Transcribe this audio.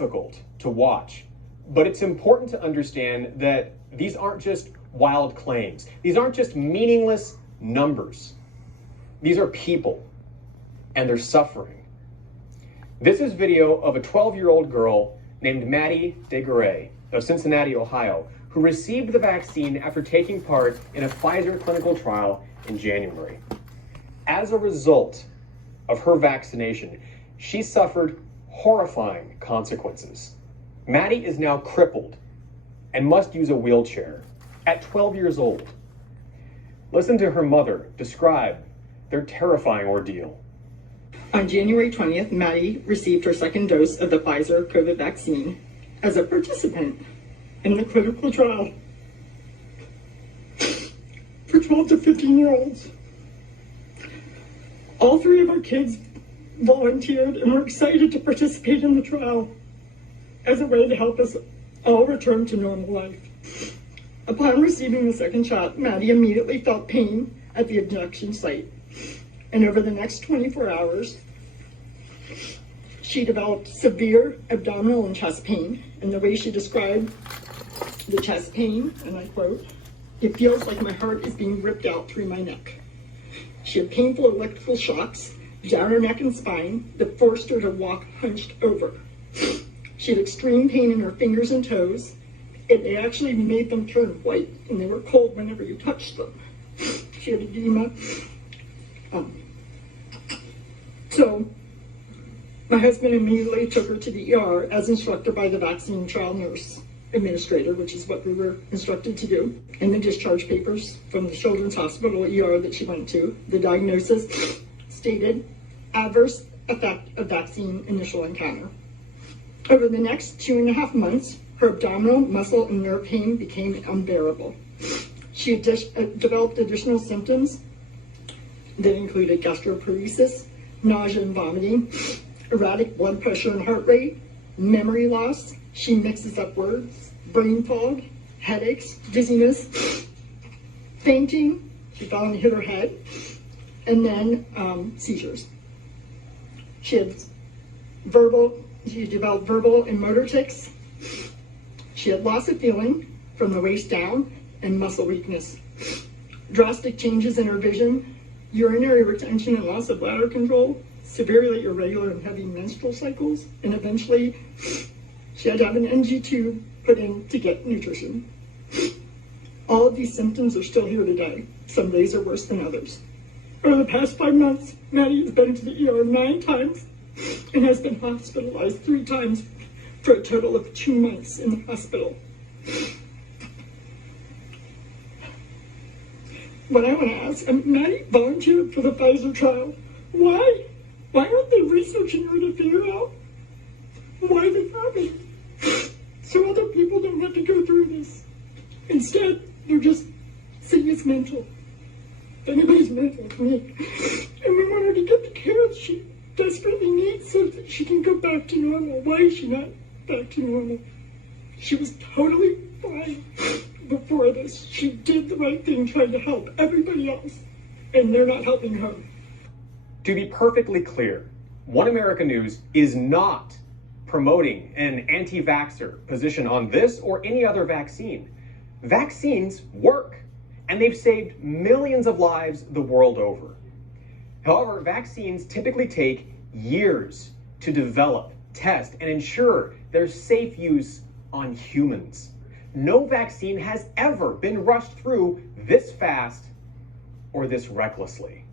difficult to watch, but it's important to understand that these aren't just wild claims. These aren't just meaningless numbers. These are people, and they're suffering. This is video of a 12-year-old girl named Maddie DeGaray of Cincinnati, Ohio, who received the vaccine after taking part in a Pfizer clinical trial in January. As a result of her vaccination, she suffered horrifying consequences. Maddie is now crippled and must use a wheelchair at 12 years old. Listen to her mother describe their terrifying ordeal. On January 20th, Maddie received her second dose of the Pfizer COVID vaccine as a participant in the clinical trial for 12 to 15-year-olds. All three of our kids volunteered and were excited to participate in the trial as a way to help us all return to normal life. Upon receiving the second shot, Maddie immediately felt pain at the injection site. And over the next 24 hours, she developed severe abdominal and chest pain. And the way she described the chest pain, and I quote, "It feels like my heart is being ripped out through my neck." She had painful electrical shocks down her neck and spine that forced her to walk hunched over. She had extreme pain in her fingers and toes, and they actually made them turn white, and they were cold whenever you touched them. She had edema. So my husband immediately took her to the ER as instructed by the vaccine trial nurse administrator, which is what we were instructed to do. And the discharge papers from the Children's Hospital ER that she went to, the diagnosis stated adverse effect of vaccine initial encounter. Over the next 2.5 months, her abdominal, muscle, and nerve pain became unbearable. She had developed additional symptoms that included gastroparesis, nausea and vomiting, erratic blood pressure and heart rate, memory loss. She mixes up words, brain fog, headaches, dizziness, fainting. She fell and hit her head, and then seizures. She developed verbal and motor tics. She had loss of feeling from the waist down and muscle weakness, drastic changes in her vision, urinary retention and loss of bladder control, severely irregular and heavy menstrual cycles, and eventually she had to have an NG tube put in to get nutrition. All of these symptoms are still here today. Some days are worse than others. Over the past 5 months, Maddie has been to the ER 9 times and has been hospitalized 3 times for a total of 2 months in the hospital. What I want to ask, Maddie volunteered for the Pfizer trial. Why? Why aren't they researching her to figure out why this happened? So other people don't have to go through this. Instead, they're just saying it's mental. If anybody's mental, it's me. And we want her to get the care that she desperately needs so that she can go back to normal. Why is she not back to normal? She was totally fine before this. She did the right thing trying to help everybody else, and they're not helping her. To be perfectly clear, One America News is not promoting an anti-vaxxer position on this or any other vaccine. Vaccines work, and they've saved millions of lives the world over. However, vaccines typically take years to develop, test, and ensure their safe use on humans. No vaccine has ever been rushed through this fast or this recklessly.